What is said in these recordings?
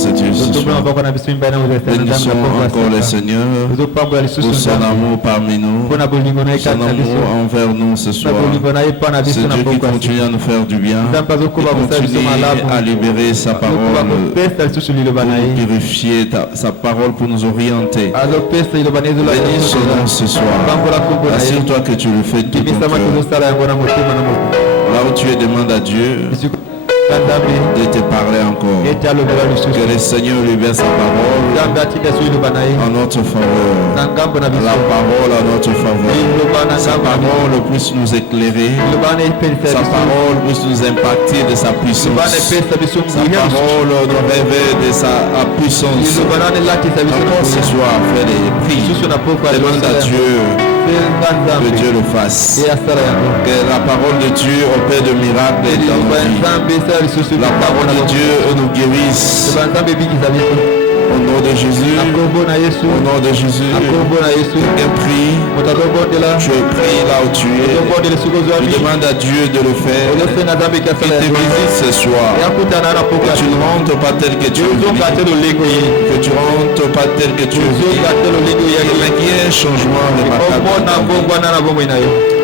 puissance de Dieu ce soir. Bénissons encore le Seigneur pour son amour parmi nous, son amour envers nous ce soir. C'est Dieu qui continue à nous faire du bien, qui continue à libérer sa parole, pour purifier sa parole, pour nous orienter. Bénis son nom ce soir. Assure-toi que tu le fais de tout ton cœur. Là où tu es, demande à Dieu de te parler encore. Que le Seigneur libère sa parole en notre faveur. La parole en notre faveur. Sa parole puisse nous éclairer. Sa parole puisse nous impacter de sa puissance. Sa parole nous révèle de sa puissance. Encore ce soir, frère, prie. Demande à Dieu que Dieu le fasse. Que la parole de Dieu opère de miracles dans nos vies. La parole de Dieu nous guérisse. Au nom de Jésus. Au nom de Jésus. Quelqu'un prie. Je prie là où tu es. Je demande à Dieu de le faire. Qu'il te visite ce soir. Que tu ne rentres pas tel que tu es venu. Que tu rentres pas tel que tu es venu. Mais qu'il y ait un changement remarquable.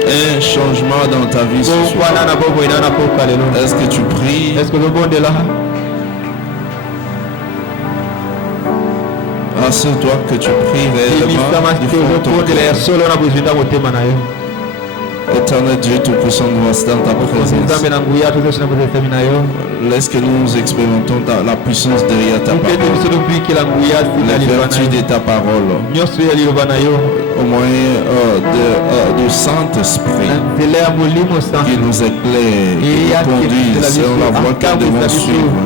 Un changement dans ta vie ce soir. Est-ce que tu pries? Assure-toi que tu pries réellement du fond de ton cœur. Éternel Dieu Tout-Puissant, nous restons dans ta présence. Laisse que nous expérimentons la puissance derrière ta parole, les vertus de ta parole, au moyen du Saint-Esprit qui nous éclaire, qui nous conduit selon la voie que nous devons suivre.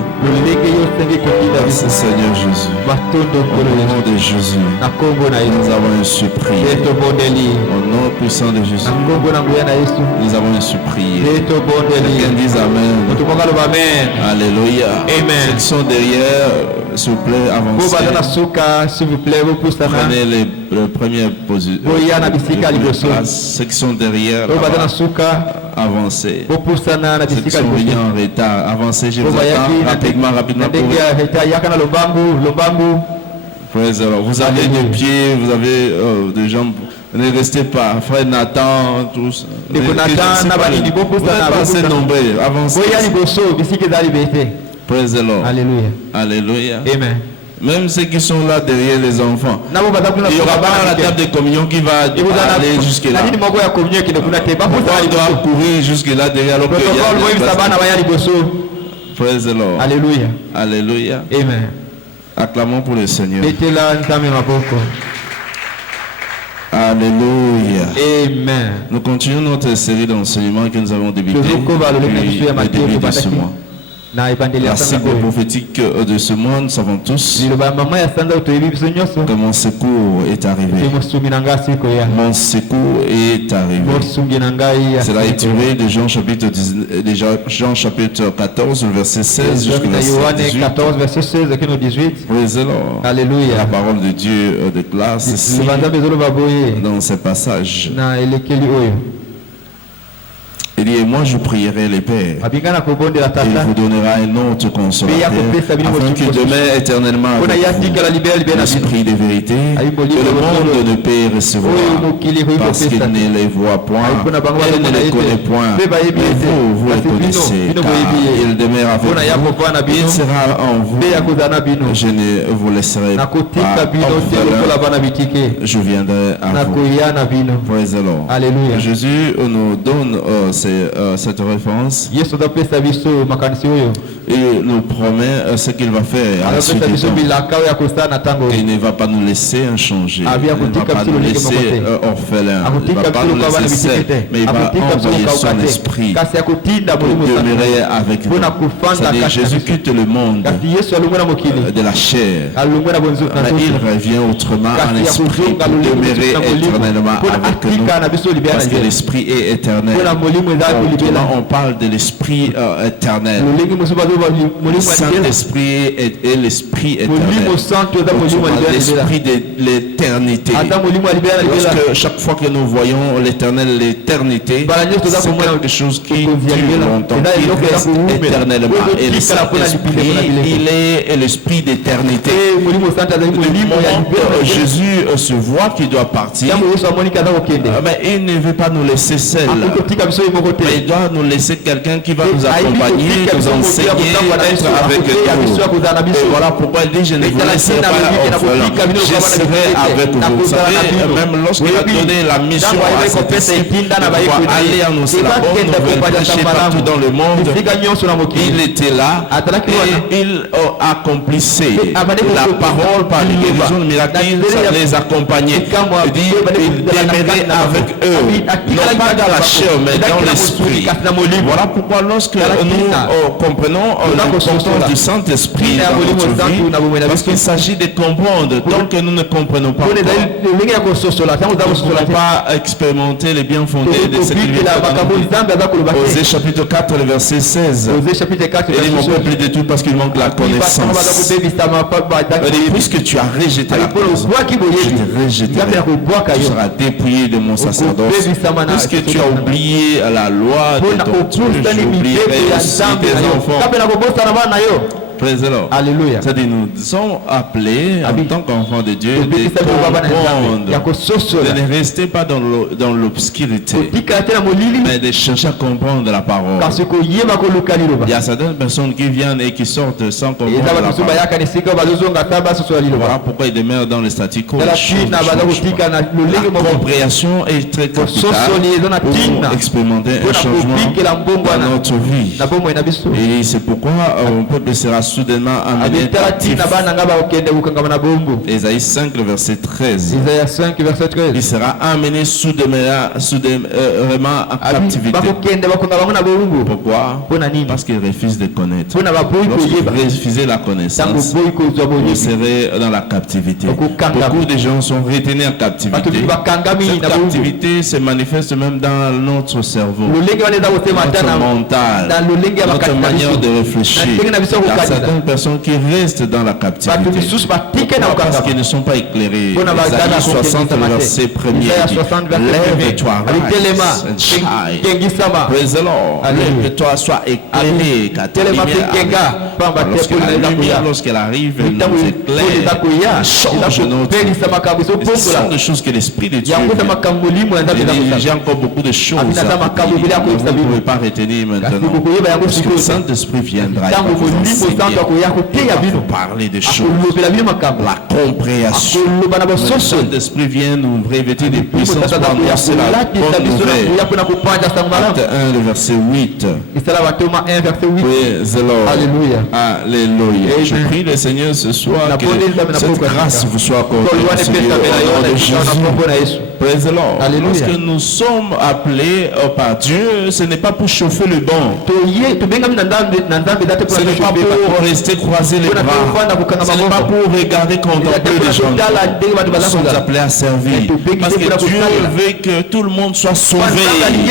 Merci Seigneur Jésus. Au nom de Jésus, nous avons reçu prier. Au nom puissant de Jésus, nous avons reçu prier. Quelqu'un dise Amen. Alléluia. Amen. Ceux qui sont derrière, s'il vous plaît, avancez. Prenez les premières positions. Ceux qui sont derrière, avancez. Ceux qui sont venus en retard, avancez. Je vous attends rapidement. Vous avez des pieds, vous avez des jambes. Ne restez pas, frère Nathan, tous. Vous n'êtes pas assez nombreux. Avancez. Praise the Lord. Alléluia. Alléluia. Amen. Même ceux qui sont là derrière les enfants. Il n'y aura pas la table de communion qui va aller jusque là. On doit courir jusque là derrière le Praise the Lord. Alléluia. Alléluia. Amen. Acclamons pour le Seigneur. Alléluia. Amen. Nous continuons notre série d'enseignements que nous avons débuté depuis le début de ce mois. La cible prophétique de ce mois, nous savons tous que mon secours est arrivé. Mon secours est arrivé. Cela est tiré de Jean chapitre 14, verset 16 jusqu'au verset 18. Praise the Lord. Alléluia. La parole de Dieu déclare ceci dans ces passages. Il dit, moi je prierai les pères, et il vous donnera un autre consolateur, afin que demeure éternellement avec vous l'esprit de vérité, que le monde ne peut recevoir, parce qu'il ne les voit point, et ne les connaît point, mais vous les connaissez, car il demeure avec vous, il sera en vous, je ne vous laisserai pas orphelins, je viendrai à vous. Praise the Lord. Alléluia. Jésus nous donne cette référence et nous promet ce qu'il va faire à la suite du temps. Il ne va pas nous laisser inchanger, il ne va pas nous laisser orphelins, il ne va pas nous laisser seuls, mais il va envoyer son esprit pour demeurer avec nous. C'est-à-dire Jésus quitte le monde de la chair, mais il revient autrement en esprit pour demeurer éternellement avec nous, parce que l'esprit est éternel. On parle de l'esprit éternel. Le Saint-Esprit est l'esprit éternel. On parle de l'esprit de l'éternité. Parce que chaque fois que nous voyons l'éternel, l'éternité, c'est quelque chose qui dure longtemps, qui reste éternellement. Et le Saint-Esprit, il est l'esprit d'éternité. Jésus se voit qu'il doit partir, mais il ne veut pas nous laisser seuls. Mais il doit nous laisser quelqu'un qui va nous accompagner, nous enseigner, être avec nous. Et voilà pourquoi il dit, je ne vous laisserai pas orphelin, je serai avec vous. Vous savez, même lorsqu'il a donné la mission à ses disciples de pouvoir aller annoncer la bonne nouvelle, prêcher partout dans le monde, il était là et il accomplissait la parole par les guérisons miraculeuses, les accompagnait. Il dit, il demeurait avec eux, non pas dans la chair, mais dans l'esprit. Voilà pourquoi lorsque nous comprenons l'importance du Saint-Esprit dans notre vie, parce qu'il s'agit de comprendre, tant que nous ne comprenons pas, nous ne pouvons pas expérimenter les biens fondés de cette vie. Osée chapitre 4, le verset 16. Il mon peuple de tout parce qu'il manque la connaissance. Puisque tu as rejeté la connaissance, je te rejetterai. Tu seras dépouillé de mon sacerdoce. Puisque tu as oublié la loi de ton Dieu, je oublierai aussi tes enfants. Alléluia. C'est-à-dire nous sommes appelés en tant qu'enfants de Dieu de comprendre, de ne rester pas dans l'obscurité, mais de chercher à comprendre la parole. Il y a certaines personnes qui viennent et qui sortent sans comprendre la parole. Voilà pourquoi ils demeurent dans le statu quo. La compréhension est très capitale pour expérimenter un changement dans notre vie. Et c'est pourquoi on peut sera soudainement amené captif. Ésaïe 5, verset 13. Il sera amené soudainement en captivité. Pourquoi? Parce qu'il refuse de connaître. Lorsqu'il refuse la connaissance, vous serez dans la captivité. Beaucoup de gens sont retenus en captivité. Cette captivité se manifeste même dans notre cerveau, notre mental, notre manière de réfléchir. Certaines personnes qui restent dans la captivité parce qu'ils ne sont pas éclairés. Isaïe 60, verset 1er. Lève-toi, rise and shine. Praise the Lord. Lève-toi, sois éclairé, car ta lumière, lorsqu'elle arrive, elle nous éclaire, change notre vie. Ce sont des choses que l'Esprit de Dieu j'ai encore beaucoup de choses vous ne pouvez pas retenir maintenant, parce que le Saint-Esprit viendra vous parler des choses, la compréhension. Le Saint-Esprit vient nous revêtir des puissances pour annoncer la bonne nouvelle. Acte 1, le verset 8. Praise the Lord. Alléluia. Je prie le Seigneur ce soir que cette grâce vous soit accordée. Praise the Lord. Lorsque nous sommes appelés par Dieu, ce n'est pas pour chauffer le banc. Ce n'est pas pour rester croiser les bras. Ce n'est pas pour regarder contempler les gens. Nous sommes appelés à servir. Parce que Dieu veut que tout le monde soit sauvé.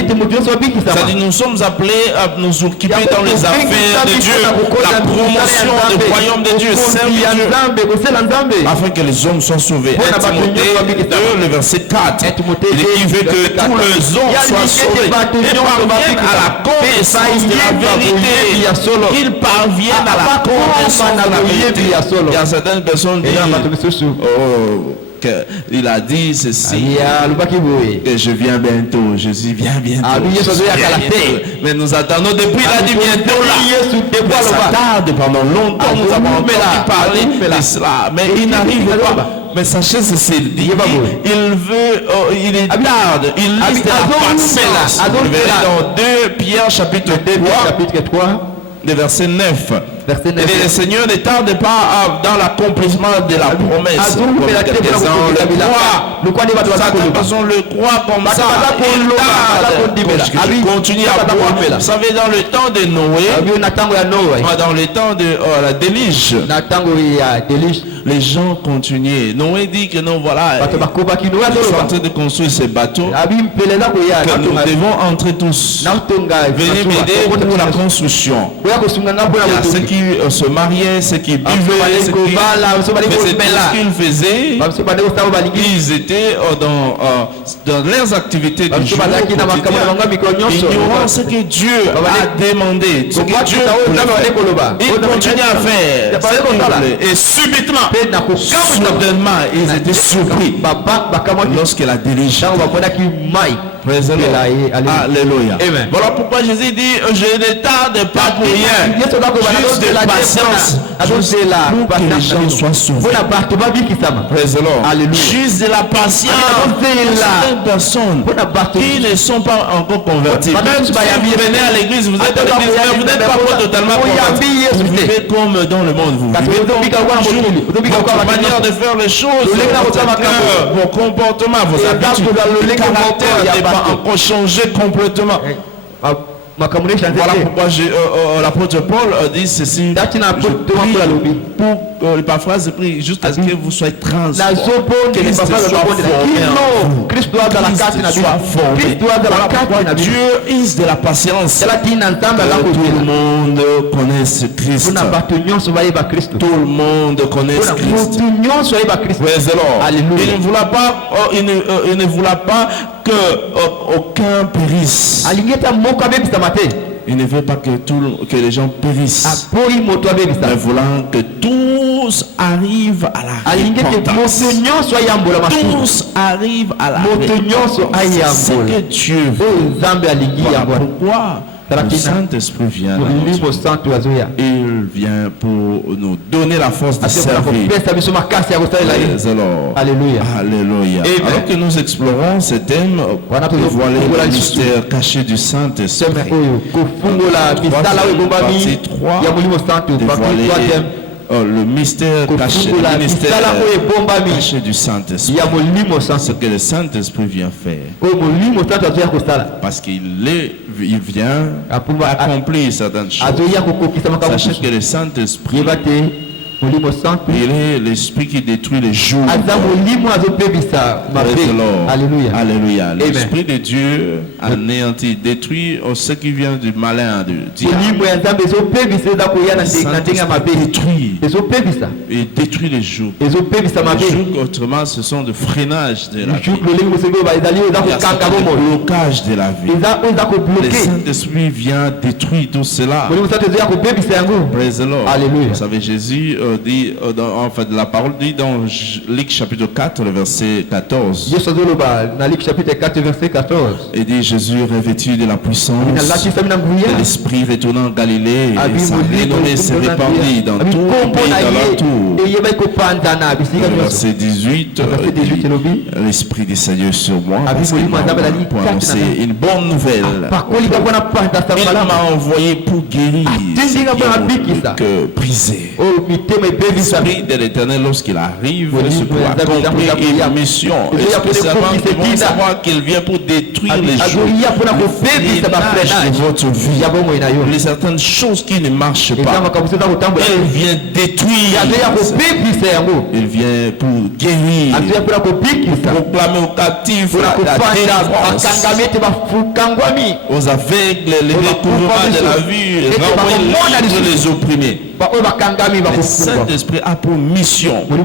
C'est-à-dire nous sommes appelés à nous occuper dans les affaires de Dieu, la promotion du royaume de Dieu, servir Dieu, afin que les hommes soient sauvés. 1 Timothée 2, le verset 4. Il veut que tous les hommes soient sauvés et parviennent à la connaissance de la vérité. Ils parviennent à la connaissance de la vérité. Il y a certaines personnes qui il a dit ceci, que je viens bientôt, Jésus vient bientôt. Mais nous attendons depuis, il a dit bientôt là. Ça tarde pendant longtemps, nous avons entendu parler de cela, mais il n'arrive pas. Mais sachez ceci, il veut, il est tarde, il laisse de la patience. Vous verrez dans 2 Pierre chapitre 3, le verset 9. Et le Seigneur ne tarde pas dans l'accomplissement de la promesse. Certaines personnes le croient comme ça. Il continue à croire. Vous savez, dans le temps de Noé, dans le temps de la déluge, les gens continuaient. Noé dit que non, voilà, ils sont en train de construire ces bateaux, que nous devons entrer tous. Venez m'aider pour la construction. Il y a ceux qui se mariaient, ceux qui buvaient, ceux qui faisaient tout ce qu'ils faisaient. Ils étaient dans leurs activités du jour, ignorant ce que Dieu a demandé, ce que Dieu voulait. Ils continuaient à faire ce qu'ils voulaient. Et subitement, soudainement, ils étaient surpris lorsque la déluge. Alléluia. Voilà pourquoi Jésus dit, je ne tarde pas pour rien. Juste de patience. Juste pour que les gens soient sauvés. Juste de la patience. Certaines personnes qui ne sont pas encore converties. Même si vous venez à l'église, vous êtes à l'église, mais vous n'êtes pas totalement convertis. Vous vivez comme dans le monde. Vous vivez comme votre manière de faire les choses, votre cœur, vos comportements, vos habitudes, le caractère n'est pas encore changé complètement. Voilà pourquoi l'apôtre Paul dit ceci. Pour les paraphrases, je prie juste à ce que vous soyez transformés. Christ soit formé. Voilà pourquoi Dieu is de la patience. Tout le monde connaît ce Christ. Tout le monde connaît ce Christ. Il ne voulait pas que aucun périsse. Il ne veut pas que les gens périssent, mais voulant que tous arrivent à la repentance. Tous arrivent à la repentance. C'est ce que Dieu veut. Voilà pourquoi le Saint-Esprit vient. Il vient pour nous donner la force de servir. Alléluia. Alléluia. Alors que nous explorons ce thème, dévoiler le mystère caché du Saint-Esprit. Partie 3, dévoiler le mystère caché, du Saint-Esprit. Ce que le Saint-Esprit vient faire. Parce qu'il vient accomplir certaines choses. Sachez que le Saint-Esprit, il est l'esprit qui détruit les jours. Alléluia. Alléluia. L'esprit de Dieu anéantit, détruit ce qui vient du malin du diable. Il détruit les jours. Les jours, autrement, ce sont de freinages de la vie. Blocage de la vie. Le Saint-Esprit vient détruire tout cela. Praise the Lord. Vous savez, Jésus dit, en fait, la parole dit dans Luc chapitre 4, le verset 14. Il dit, Jésus revêtu de la puissance, de l'Esprit retournant en Galilée, et sa renommée s'est répandue dans tout le pays d'alentour. Verset 18, l'Esprit du Seigneur sur moi, parce qu'il m'a annoncé une bonne nouvelle. Il m'a envoyé pour guérir que briser. L'Esprit de l'Éternel, lorsqu'il arrive, c'est pour accomplir une mission. Et spécialement, nous devons savoir qu'il vient pour détruire les jours, de votre vie. Il y a certaines choses qui ne marchent pas. Il vient détruire. Il vient pour guérir, pour proclamer aux captifs la délivrance, aux aveugles le recouvrement de la vue, renvoyer les opprimés. Le Saint-Esprit a pour mission de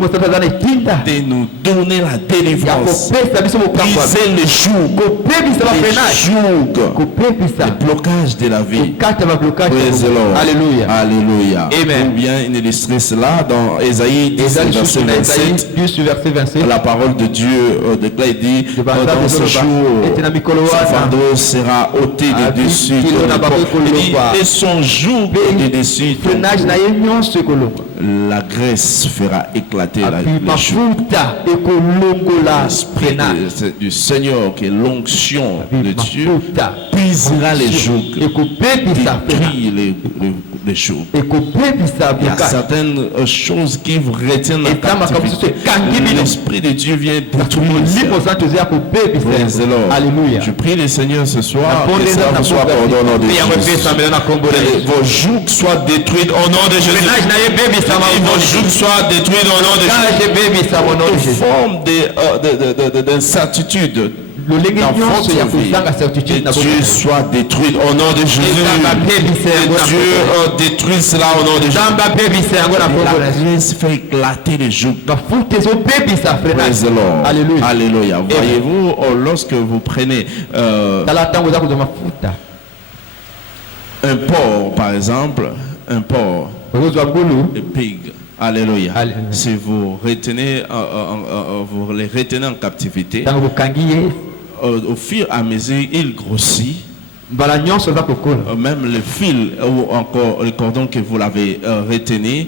nous donner la délivrance, briser le joug, le blocage de la vie. Alléluia. Alléluia. Ou bien il illustrait cela dans Ésaïe 10, verset 27. La parole de Dieu déclare, dit, dans ce jour, son fardeau sera ôté de dessus et son joug de dessus. La graisse fera éclater les joues. L'Esprit du Seigneur, qui est l'onction de Dieu, brisera les joues, détruit les joues. Il y a certaines choses qui vous retiennent la captivité. L'Esprit de Dieu vient détruire. Alléluia. Je prie le Seigneur ce soir que ça vous soit pardonné au nom de Jésus. Vos joues soient détruites au nom de Jésus. vos jougs soient détruits dans le nom de Jésus. Forme d'incertitude. Dans votre vie, que Dieu soit détruit au nom de Jésus. Que Dieu détruise cela au nom de Jésus. La grâce fait éclater les jougs. Praise the Lord. Alléluia. Alléluia. Voyez-vous, lorsque vous prenez un porc, par exemple, un porc, un pig. Alléluia. Si vous retenez, vous les retenez en captivité, au fur et à mesure, il grossit. Même le fil ou encore le cordon que vous l'avez retenu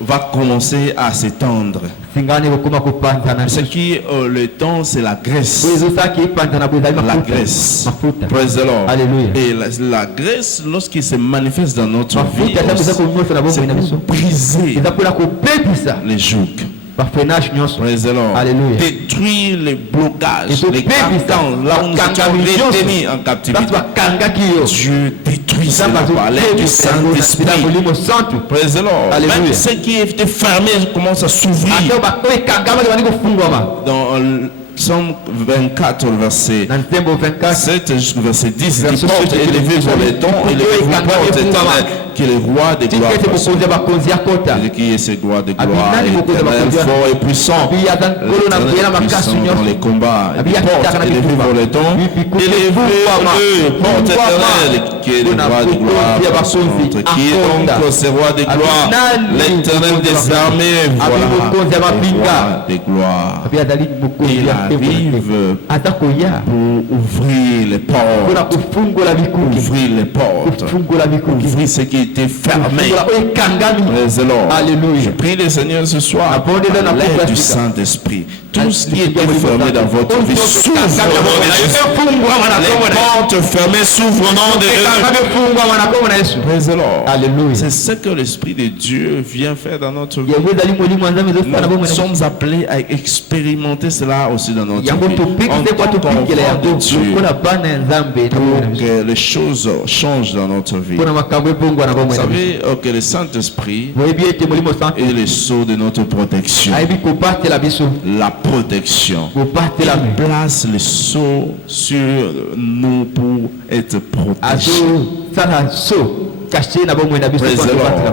va commencer à s'étendre. Ce qui le temps, c'est la graisse. La graisse. Praise the Lord. Et la graisse, lorsqu'il se manifeste dans notre vie, c'est pour briser les jougs. Praise the Lord. Détruire les blocages, les carcans, là où nous étions retenus en captivité. Dieu détruit cela par l'aide du Saint-Esprit. Praise the Lord. Même ce qui était fermé commence à s'ouvrir. Dans Psaume 24, verset 7 jusqu'au verset 10, il dit: porte élevez vos les dons, élevez-vous porte éternelle, qui est le roi des gloires. Qui est ce roi de gloire, l'éternel fort et puissant, l'éternel puissant dans les combats. Porte élevez-vous les dons, élevez-le, porte éternelle, qui est le roi de gloire. Qui est donc ce roi de gloire? L'éternel des armées, voilà, le roi des gloires. Il arrive pour ouvrir les portes, ouvrir les portes, ouvrir ce qui était fermé. Alléluia. Je prie le Seigneur ce soir, à l'aide du Saint-Esprit, tout ce qui était fermé dans votre vie s'ouvre au nom de Jésus. Les portes fermées s'ouvrent au nom de Jésus. Alléluia. C'est ce que l'Esprit de Dieu vient faire dans notre vie. Nous sommes appelés à expérimenter cela aussi dans notre vie. En tant qu'enfants de Dieu, pour que les choses changent dans notre vie. Vous savez que le Saint-Esprit est le sceau de notre protection. La protection. Il place le sceau sur nous pour être protégés.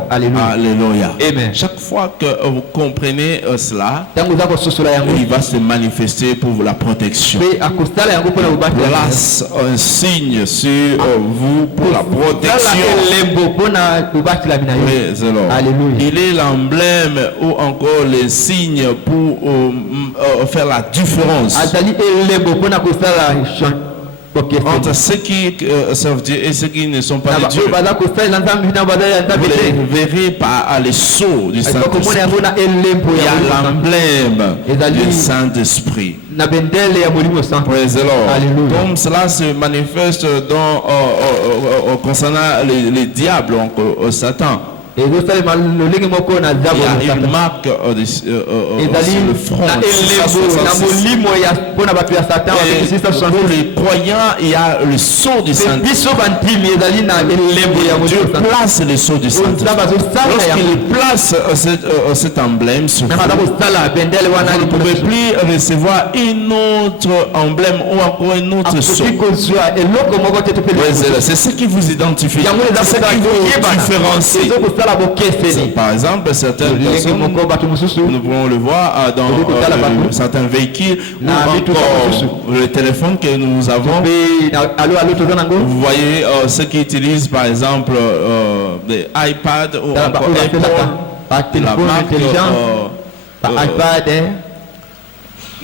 Alléluia. Amen. Chaque fois que vous comprenez cela, il va se manifester pour la protection. Place un signe sur vous pour la protection. Il est l'emblème ou encore les signes pour faire la différence entre ceux qui servent Dieu et ceux qui ne sont pas de Dieu. Vous les verrez par les sceaux du Saint-Esprit. Il y a l'emblème du Saint-Esprit. Praise the Lord. Comme cela se manifeste concernant les diables, Satan. Il y a une marque sur le front. Pour les croyants, il y a le sceau du Saint-Esprit. Dieu place le sceau du Saint-Esprit. Lorsqu'il place cet emblème sur vous, vous ne pouvez plus recevoir un autre emblème ou encore un autre sceau. C'est ce qui vous identifie. C'est ce qui vous différencie. Par exemple, certaines personnes, nous pouvons le voir dans certains véhicules ou encore le téléphone que nous avons. Vous voyez ceux qui utilisent par exemple des iPads ou encore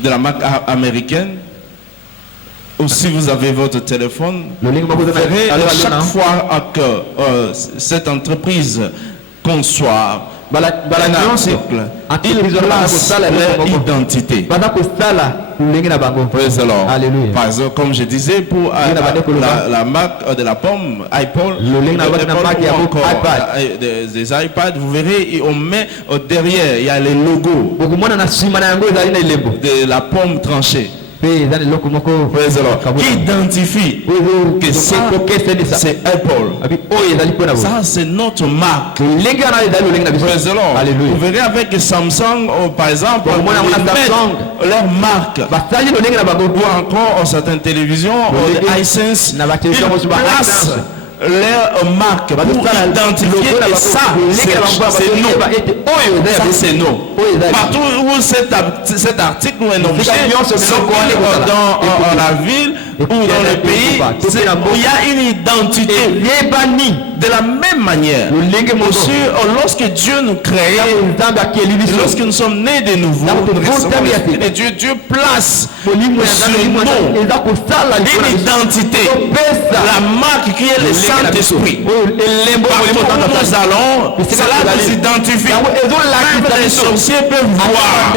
de la marque américaine. Ou si vous avez votre téléphone, vous verrez chaque fois que cette entreprise conçoit un article, il place leur identité. Praise the Lord. Par exemple, comme je disais, pour la marque de la pomme, des iPads, vous verrez, on met derrière, il y a les logos de la pomme tranchée. qui identifie que ça c'est Apple. Ça c'est notre marque. Vous verrez avec Samsung par exemple, ils leur marque. Ou encore certaines télévisions, Hisense, ils placent leur marque pour identifier que ça c'est nous. Ça c'est nous. Partout où cet article est objet, dans la ville ou dans le pays, il y a une identité. De la même manière, lorsque Dieu nous crée, lorsque nous sommes nés de nouveau, Dieu place sur nous une identité, la marque qui est le Saint-Esprit. Partout où nous allons, cela nous identifie. Même les sorciers peuvent voir,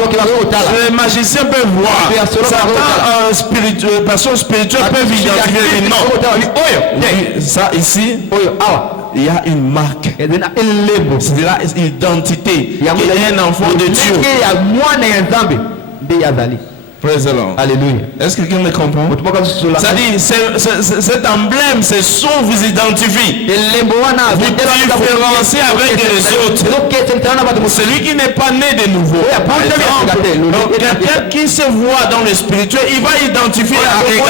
les magiciens peuvent voir, certaines personnes spirituelles peuvent identifier. Non, ça ici, il y a une marque, c'est là une identité, il y a un enfant de Dieu. Praise the Lord. Alléluia. Est-ce que quelqu'un me comprend? C'est-à-dire, cet emblème, c'est son vous identifie. Vous différenciez avec les autres. Celui qui n'est pas né de nouveau. Quelqu'un qui se voit dans le spirituel, il va identifier avec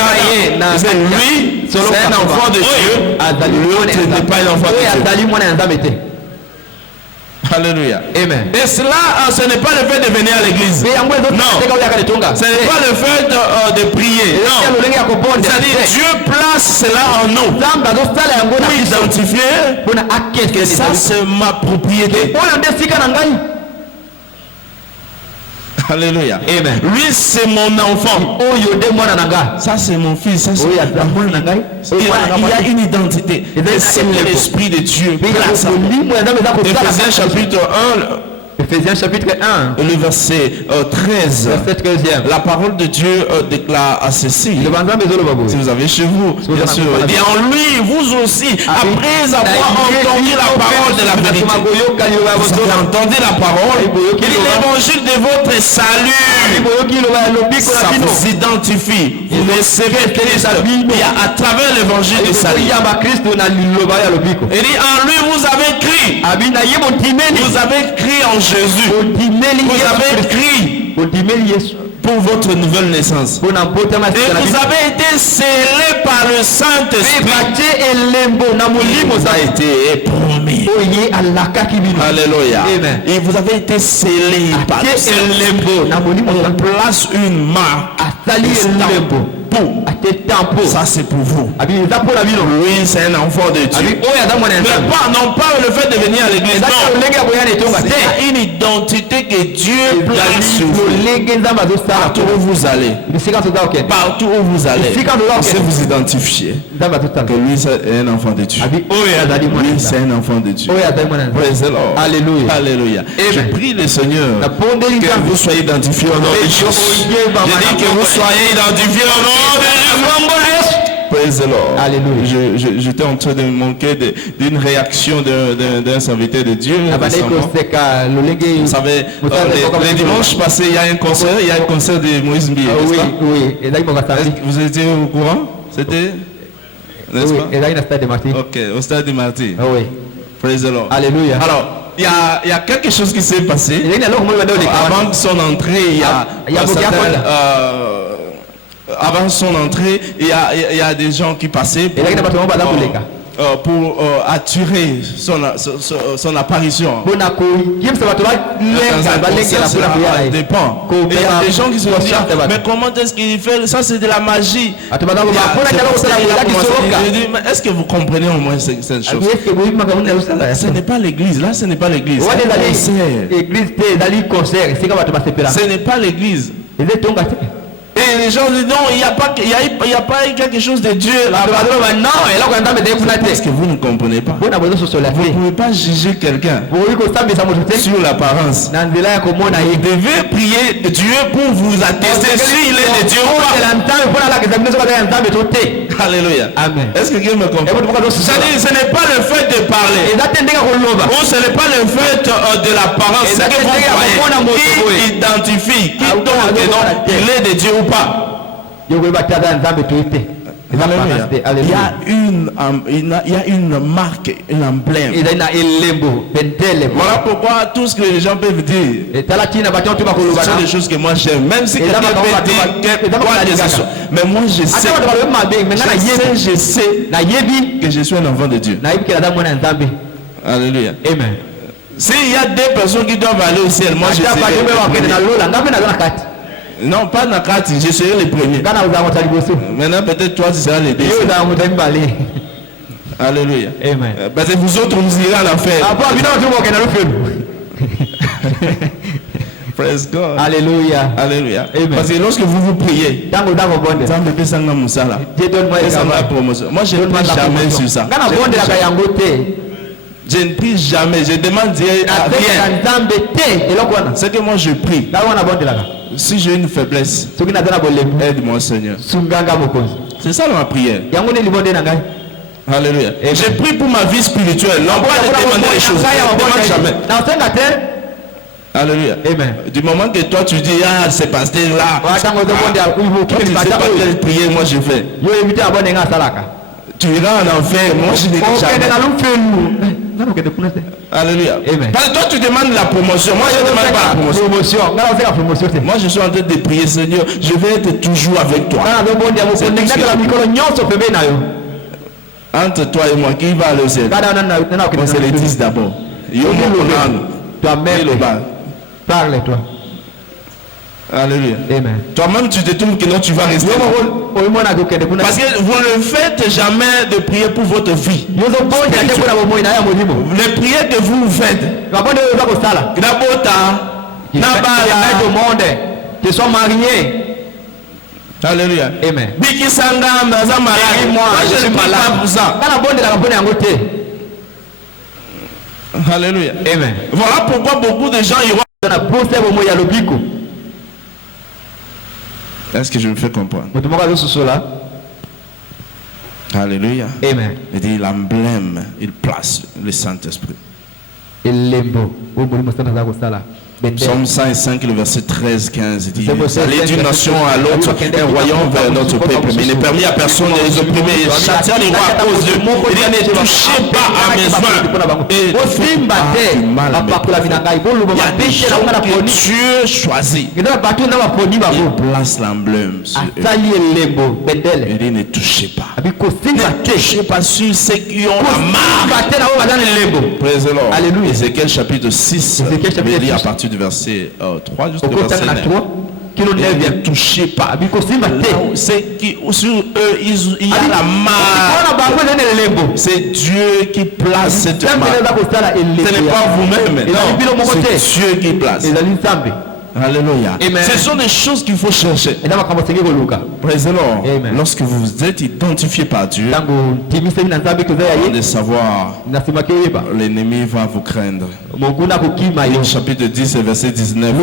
lui, c'est un enfant de Dieu. L'autre n'est pas un enfant de Dieu. Alléluia. Amen. Et cela, ce n'est pas le fait de venir à l'église. Non. Ce n'est pas le fait de prier. Non. C'est-à-dire, Dieu place cela en nous. Pour identifier que ça, c'est ma propriété. Alléluia. Amen. Lui, c'est mon enfant. Ça, c'est mon fils. Ça, il y a une identité. C'est l'Esprit de Dieu. Éphésiens chapitre 1. Ephésiens chapitre 1. Le verset 13. La parole de Dieu déclare à ceci. Si vous avez chez vous, bien sûr. Et en lui, vous aussi, après avoir entendu la parole de la vérité, vous avez entendu la parole, et l'évangile de votre salut, ça vous identifie. Vous recevez Christ à travers l'évangile du salut. Et dit, en lui, vous avez crié. Vous avez crié en Jésus. Vous avez crié pour votre nouvelle naissance. Et vous avez été scellé par le Saint-Esprit. Vous avez été promis. Alléluia. Et vous avez été scellé par le Saint-Esprit. On place une marque. Ça c'est pour vous. Oui, c'est un enfant de Dieu. Mais non pas le fait de venir à l'église. Non. C'est une identité que Dieu place sur vous. Partout où vous allez. Partout où vous allez. Si vous identifiez que lui c'est un enfant de Dieu. Lui c'est un enfant de Dieu. Praise the Lord. Alléluia. Alléluia. Je prie le Seigneur que vous soyez identifiés au nom de Jésus. Je dis que vous soyez identifiés au nom. Praise the Lord. Alléluia. J'étais en train de manquer d'une réaction d'un serviteur de Dieu. Vous savez, les dimanches passés, il y a un concert de Moïse Mbié. Oui. Vous étiez au courant? C'était, n'est-ce pas? Oui, ok, au stade de Marty. Oui. Praise the Lord. Alléluia. Alors, il y a quelque chose qui s'est passé. Avant son entrée, avant son entrée, il y a des gens qui passaient pour attirer son apparition. Dépend. Il y a des gens qui se disent, mais comment est-ce qu'il fait ça? C'est de la magie. Est-ce que vous comprenez au moins cette chose? Ce n'est pas l'église. Là, ce n'est pas l'église. Ce n'est pas l'église. Et les gens disent non, il n'y a pas quelque chose de Dieu là. Parce que vous ne comprenez pas. Vous ne pouvez pas juger quelqu'un sur l'apparence. Vous devez prier Dieu pour vous attester s'il est de Dieu ou pas. Alléluia. Amen. Est-ce que quelqu'un me comprend? Ce n'est pas le fait de parler. Ou ce n'est pas le fait de l'apparence. C'est que vous voyez qui identifie, qui donc il est de Dieu ou pas. Il y a une marque, un emblème. Voilà pourquoi tout ce que les gens peuvent dire, ce sont des choses que moi j'aime. Même si quelqu'un peut dire quoi que ce soit. Mais moi je sais que je suis un enfant de Dieu. Alléluia. Amen. S'il y a des personnes qui doivent aller au ciel, moi je serai. Non, pas Nakat, je serai le premier. Maintenant, peut-être toi, tu seras le deuxième. Alléluia. Amen. Parce que vous autres, vous irez à l'enfer. Praise God. Alléluia. Alléluia. Parce que lorsque vous priez, moi je ne prie jamais sur ça. Je ne prie jamais, je demande rien. C'est que moi je prie. Si j'ai une faiblesse, aide-moi Seigneur. C'est ça ma prière. Alléluia. Je prie pour ma vie spirituelle. Non pas de demander les choses. Je ne demande jamais. Alléluia. Amen. Du moment que toi tu dis, ah c'est pasteur là, toi tu ne sais pas quelle prière moi je fais. Tu iras en enfer, moi je ne dis jamais. Alléluia. Amen. Parce que toi tu demandes la promotion, moi je ne demande pas la promotion. Moi je suis en train de prier, Seigneur, je vais être toujours avec toi. Entre toi et moi, qui va aller au ciel? On se le dit d'abord. Toi-même, parle-toi. Alléluia. Amen. Toi-même, tu te trouves que non, tu vas rester. Parce que vous ne faites jamais de prière pour votre vie. Les prières que vous faites, qui sont mariés. Alléluia. Amen. Moi, je ne parle pas pour ça. Alléluia. Amen. Voilà pourquoi beaucoup de gens iront. Est-ce que je me fais comprendre? Alléluia. Amen. Il dit l'emblème, il place le Saint-Esprit. Psaume 105, le verset 13-15 dit: aller d'une nation à l'autre, un royaume vers notre peuple. Mais il n'est permis à personne de les opprimer. Châtiens les rois à cause d'eux. Il dit: ne touchez pas à mes mains. Et ne faites pas du mal à mes prophètes. Il y a des gens que Dieu choisit. Il place l'emblème sur eux. Il dit: ne touchez pas. Ne touchez pas sur ceux qui ont la marque. Praise the Lord. Alléluia. Ézéchiel chapitre 6, à partir du verset 3 jusqu'au verset 9. Ne touchez pas. C'est qui sur eux il y a la marque. C'est Dieu qui place cette marque. Ce n'est pas vous-même. Non, c'est Dieu qui place. Alléluia. Amen. Ce sont des choses qu'il faut chercher. Praise the Lord. Amen. Lorsque vous êtes identifié par Dieu, avant de savoir, l'ennemi va vous craindre. Au chapitre 10, verset 19,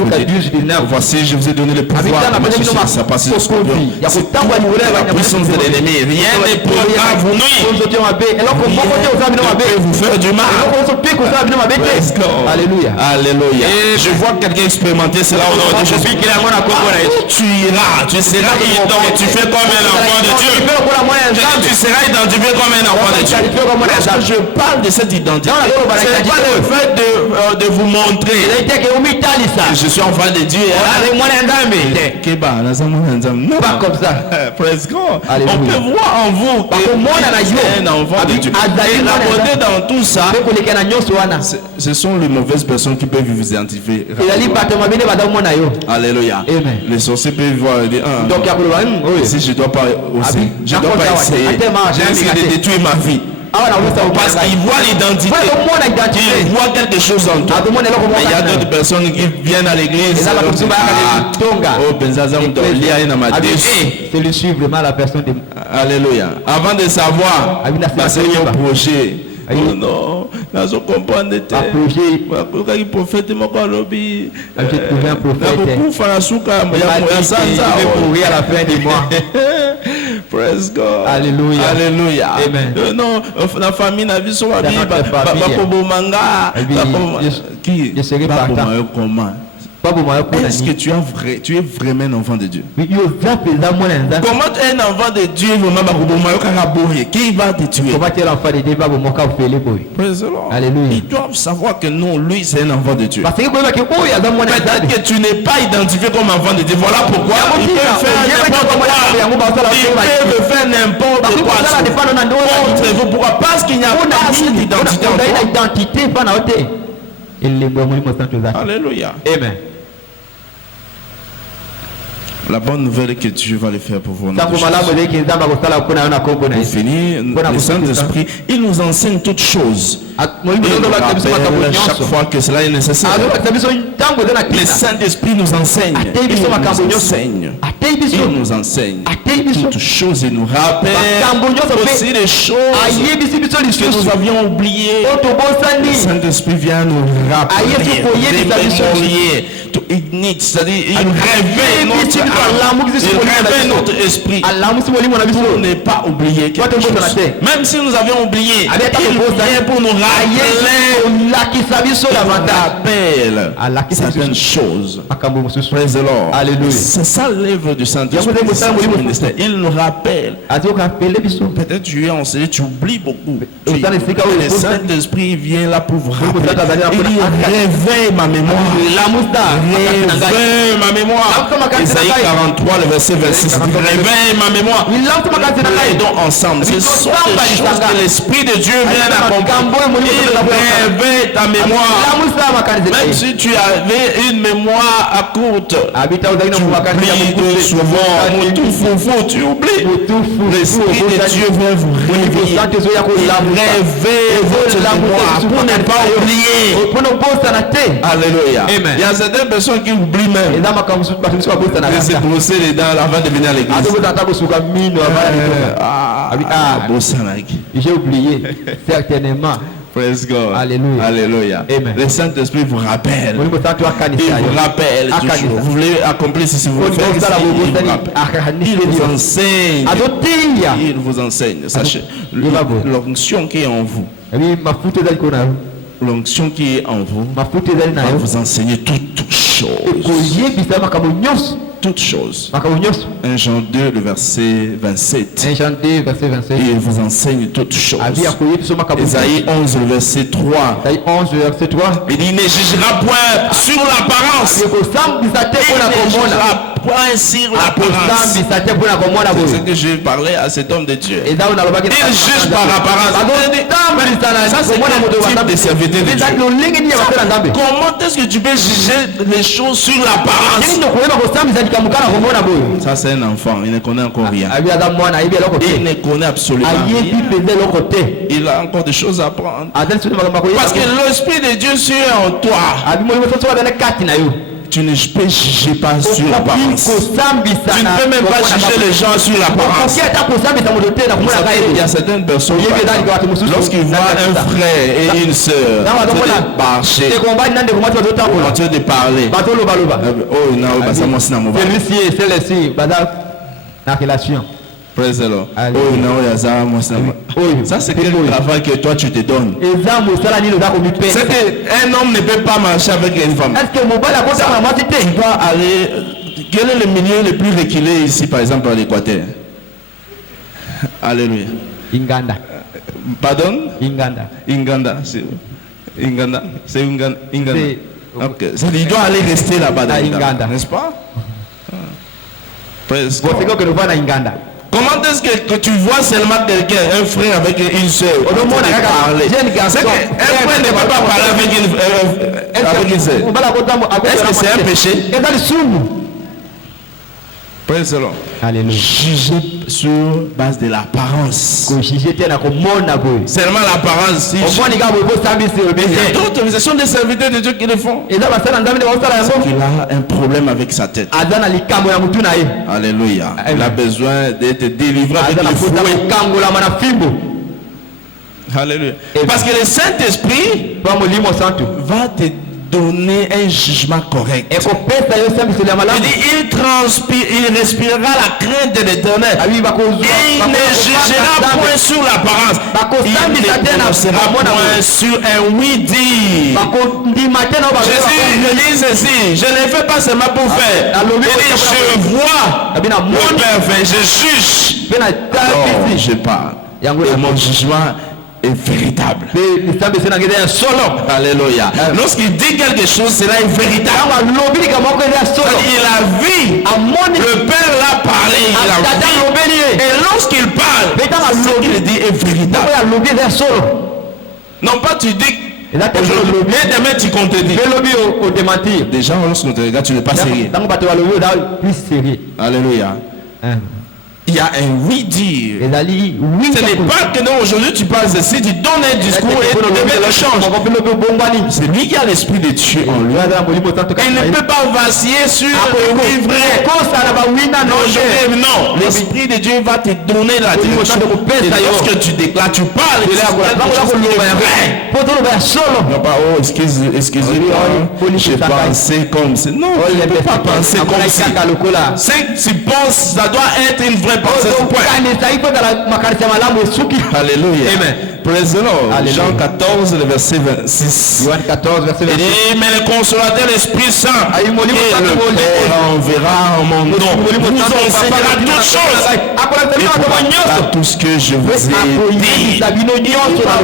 voici, je vous ai donné le pouvoir de ça passe la puissance de l'ennemi. Rien ne pourra vous nuire. Vous faire du mal. Alléluia. Alléluia. Je vois quelqu'un expérimenter cela au nom de Jésus. Tu iras, tu seras identifié comme un enfant de Dieu. Tu seras identifié comme un enfant de Dieu. Lorsque je parle de cette identité, c'est pas le fait de vous montrer je suis enfant de Dieu. Non, pas comme ça. Praise God. On peut voir en vous que un enfant de Dieu. Et la beauté dans tout ça, ce sont les mauvaises personnes qui peuvent vous identifier. Alléluia. Amen. Les sorciers peuvent voir et dire, si je ne dois pas aussi, je ne dois pas essayer. J'ai essayé de détruire ma vie. Parce qu'ils voient l'identité, ils voient quelque chose en toi. Mais il y a d'autres personnes qui viennent à l'église. C'est le suivre vraiment la personne de... Alléluia. Avant de savoir, c'est un projet. Oh non, je comprends de tes. Il prophète m'a lobby. J'ai trouvé un prophète. Je vais mourir à la fin du mois. Praise God. Alléluia. Alléluia. Amen. Non, la famille n'a vu son ami. Je serai partant. Est-ce que tu es vraiment un enfant de Dieu? Comment un enfant de Dieu qui va te tuer? Alléluia. Ils doivent savoir que non, lui c'est un enfant de Dieu. Peut-être que tu n'es pas identifié comme enfant de Dieu. Voilà pourquoi il peut faire n'importe quoi. Il peut faire n'importe quoi contre vous. Pourquoi? Parce qu'il n'y a pas cette identité en toi. Alléluia. Amen. La bonne nouvelle est que Dieu va le faire pour vous. Pour finir, le Saint-Esprit, il nous enseigne toutes choses. Chaque fois que cela est nécessaire. Le Saint-Esprit nous enseigne. Il nous enseigne toutes choses et nous rappelle aussi les choses que nous avions oubliées. Le Saint-Esprit vient nous rappeler, c'est-à-dire il réveille notre esprit pour ne pas oublier quelque chose. Même si nous avions oublié, il vient pour nous rappeler certaines choses. Praise the Lord. C'est ça l'œuvre du Saint-Esprit. Il nous rappelle. Peut-être tu es enseigné, tu oublies beaucoup. Le Saint-Esprit vient là pour vous rappeler. Il dit réveille ma mémoire. Réveille ma mémoire. Isaïe 43, le verset 26. Réveille ma mémoire. Aidons ensemble. Ce sont des choses que l'Esprit de Dieu vient d'accomplir. Il réveille ta mémoire. Même si tu avais une mémoire à courte, tu oublies souvent. Tu oublies. L'Esprit de Dieu vient vous réveiller. Réveille votre mémoire pour ne pas oublier. Alléluia. Il y a certaines personnes qui oublient même de se brosser les dents avant de venir à l'église. J'ai oublié, certainement. Praise God. Alléluia. Alléluia. Amen. Le Saint-Esprit vous rappelle. Il vous rappelle toujours. Vous voulez accomplir ceci, vous voulez faire ceci. Il vous enseigne. Il vous enseigne. Sachez, l'onction qui est en vous. L'onction qui est en vous va vous enseigner toutes choses. Toutes choses. 1 Jean 2, le verset 27. Il vous enseigne toutes choses. Isaïe 11, le verset 3. Il dit, ne jugera point sur l'apparence. Il ne jugera point sur l'apparence. C'est ce que je parlais à cet homme de Dieu. Il juge par apparence. Ça, c'est quel type de serviteur de Dieu? Comment est-ce que tu peux juger les choses sur l'apparence? Ça, c'est un enfant, il ne connaît encore rien. Il ne connaît absolument rien. Il a encore des choses à apprendre. Parce que l'Esprit de Dieu sur en toi. Tu ne peux juger pas sur l'apparence. Tu ne peux même pas juger les gens sur l'apparence. Il y a certaines personnes, lorsqu'ils voient un frère et une sœur marcher, en train de parler, oh non, ça m'a celui-ci, la relation. Praise the Lord. Ça, c'est quel travail que toi tu te donnes. C'est qu'un homme ne peut pas marcher avec une femme. Tu dois aller. Quel est le milieu le plus reculé ici, par exemple, à l'Équateur? Alléluia. Inganda. Pardon? Inganda. Inganda. C'est Inganda. Okay. Il doit aller rester là-bas dans Inganda, n'est-ce pas? Praise God. Comment est-ce que tu vois seulement quelqu'un, un frère avec une soeur, parler? C'est qu'un frère ne peut pas parler avec une soeur. Est-ce que c'est un péché? Praise the Lord. Juger sur base de l'apparence. Seulement l'apparence. D'autres, ce sont des serviteurs de Dieu qui le font. Il a un problème avec sa tête. Alléluia. Il a besoin d'être délivré avec le fouet. Alléluia. Parce que le Saint-Esprit va te donner un jugement correct. Il respirera la crainte de l'Éternel. Et il ne jugera point sur l'apparence. Il ne prononcera point sur un oui-dire. Jésus, je dis ceci, je ne fais pas seulement pour faire. Il dit, je vois le Père fait, je juge. Alors, je parle. Et mon jugement est véritable. Alléluia. Lorsqu'il dit quelque chose, cela est véritable. Il a vu. Le Père l'a parlé. Il a vu. Et lorsqu'il parle, ce qu'il dit est véritable. Non pas tu dis aujourd'hui, mais demain tu contredis. Déjà lorsqu'on te regarde, tu n'es pas sérieux. Alléluia. Il y a un oui-dire. Ce n'est pas que non, aujourd'hui tu parles ceci, tu donnes un discours et demain le change. C'est lui qui a l'esprit de Dieu en lui. Il ne peut pas vaciller sur le oui vrai. Non, l'esprit de Dieu va te donner la direction. Et lorsque tu déclares, tu parles. Non pas, oh, excusez-moi, j'ai pensé comme ça. Non, tu ne peux pas penser comme ça. Si tu penses, ça doit être une vraie. Alléluia. Amen. Praise the Lord. Jean 14, le verset 26. Jean 14, verset 26. Il dit, mais le consolateur, l'Esprit Saint, et le Père enverra en mon nom, vous enseignera toutes choses. Et pour tout ce que je vous ai dit,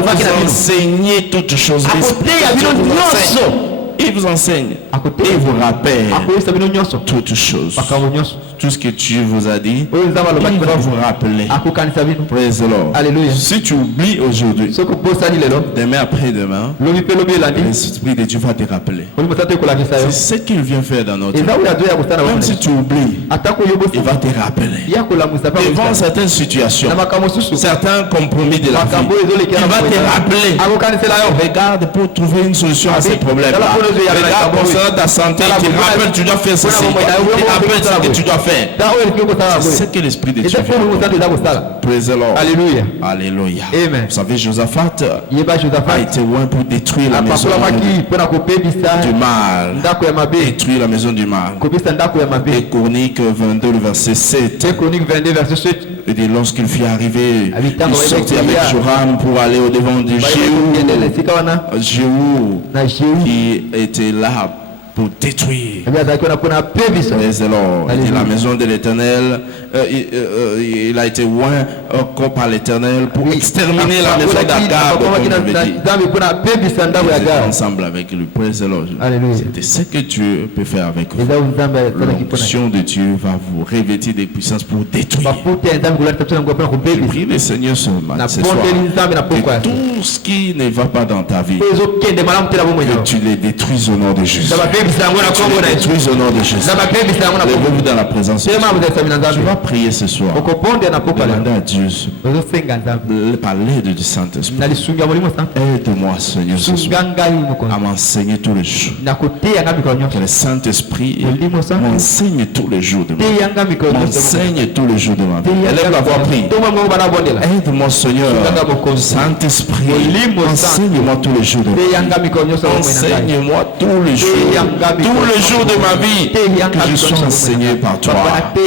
vous enseignez toutes choses. Il vous enseigne et vous rappelle toutes choses. Tout ce que Dieu vous a dit, il va vous rappeler. Praise the Lord. Alléluia. Si tu oublies aujourd'hui, demain après-demain, l'Esprit de Dieu va te rappeler. C'est ce qu'il vient faire dans notre vie. Même si tu oublies, il va te rappeler. Devant certaines situations, certains compromis de la vie, il va te rappeler. Regarde pour trouver une solution à ces problèmes-là. Regarde concernant ta santé, tu rappelles, tu dois faire ceci. Tu rappelles ce que tu dois faire. C'est ce que l'Esprit de Dieu fait. Praise the Lord. Alléluia. Alléluia. Amen. Vous savez, Josaphat a été loin pour détruire la maison du mal. Détruire la maison du mal. Et Chronique 22, le verset 7. Et lorsqu'il fut arrivé, il sortit avec Joram pour aller au devant de Jéhu, qui était là pour détruire. Praise the Lord. Et la maison de l'Éternel, il a été loin par l'Éternel pour exterminer la maison d'Akab. Ensemble avec lui. Praise the Lord. C'est ce que Dieu peut faire avec vous. L'onction de Dieu va vous revêtir des puissances pour détruire. Je prie le Seigneur ce soir que tout ce qui ne va pas dans ta vie, que tu les détruises au nom de Jésus. Détruise au nom de Jésus. Levez-vous dans la présence de Dieu. Je vais prier ce soir. Demander à Dieu par l'aide du Saint-Esprit. Aide-moi, Seigneur, ce soir, à m'enseigner tous les jours. Que le Saint-Esprit m'enseigne tous les jours de ma vie. M'enseigne tous les jours de ma vie. Élève la voix, prie. Aide-moi, Seigneur, Saint-Esprit, enseigne-moi tous les jours de ma vie. Enseigne-moi tous les jours. Tous les jours de ma vie, que je sois enseigné par toi, que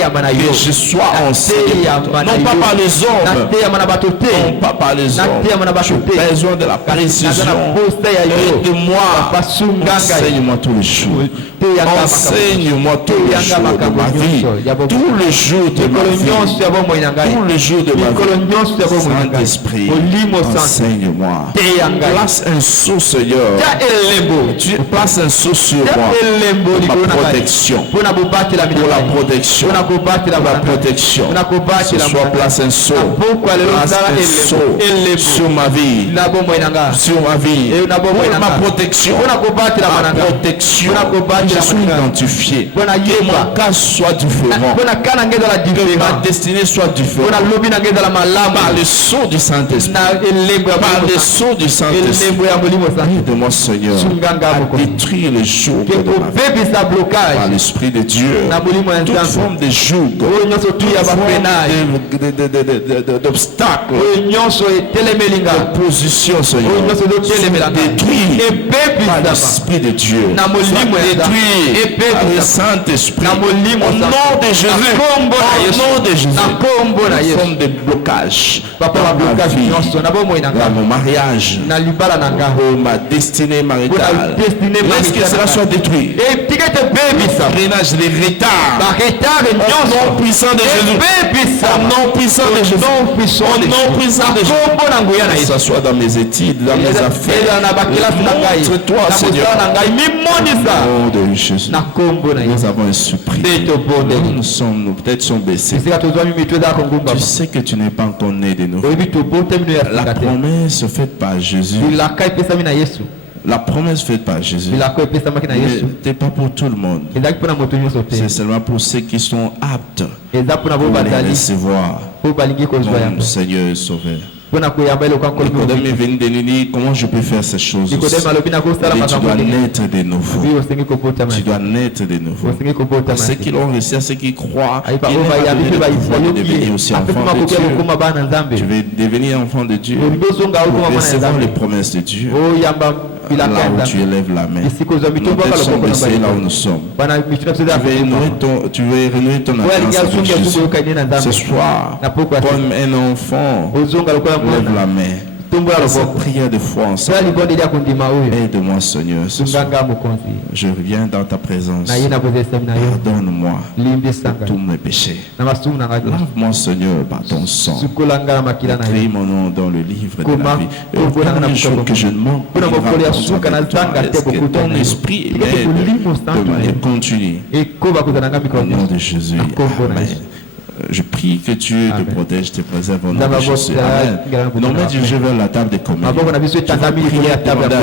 je sois enseigné par toi, non pas par les hommes, non pas par les hommes. J'ai besoin de la précision. Aide-moi, enseigne-moi tous les jours. Enseigne-moi tous les jours de ma vie, tous les jours de ma vie, tous les jours de ma vie. Saint-Esprit, enseigne-moi. Place un sceau, Seigneur. Tu places un sceau sur moi. Pour ma protection. Pour la protection. Ce soir, place un sceau. Place un sceau sur ma vie. Sur ma vie. Pour ma protection. Ma protection. Je suis identifié. Que mon cas soit différent. Que ma destinée soit différente. Par le sceau du Saint-Esprit. Par le sceau du Saint-Esprit. Aide-moi, Seigneur, à détruire les jours de ma vie. Par l'Esprit de Dieu, toute forme de joug, toute forme d'obstacle, d'opposition, Seigneur, sont détruits par l'Esprit de Dieu. Détruits par le Saint-Esprit. Au nom de Jésus. Au nom de Jésus. Une forme de blocage dans ma vie, dans mon mariage, dans ma destinée maritale. Laisse que cela soit détruit. Freinage, les retards. Au nom puissant de Jésus. Au nom puissant de Jésus. Au nom puissant de Jésus. Que ce soit dans mes études, dans mes affaires. Montre-toi, Seigneur. Au nom de Jésus. Nous avons un surpris. Nous sommes, peut-être sont baissés. Tu sais que tu n'es pas encore né de nouveau. La promesse faite par Jésus. La promesse faite par Jésus n'était pas pour tout le monde. C'est seulement pour ceux qui sont aptes pour les recevoir comme Seigneur et Sauveur. Nicodème est venu de nous dire comment je peux faire ces choses aussi. Tu dois naître de nouveau. Tu dois naître de nouveau. À ceux qui l'ont reçu, à ceux qui croient, il va devenir aussi enfant de Dieu. Tu veux devenir enfant de Dieu pour recevoir les promesses de Dieu. Là où tu élèves la main. Nous sommes baissés là où nous sommes. Tu veux renouer ton alliance avec Jésus. Ce soir, comme un enfant, lève la main. Cette prière de foi ensemble. Aide-moi, Seigneur. Je reviens dans ta présence. Pardonne-moi tous mes péchés. Lave-moi, Seigneur, par ton sang. Écris mon nom dans le livre de la vie. Et aucun jour que je ne manque pas est-ce que ton esprit m'aide de manière continue. Au nom de Jésus. Amen. Je prie que Dieu te protège, te préserve au nom de Jésus. Amen. Nous allons diriger vers la table de communion. Tu vas prier, demander à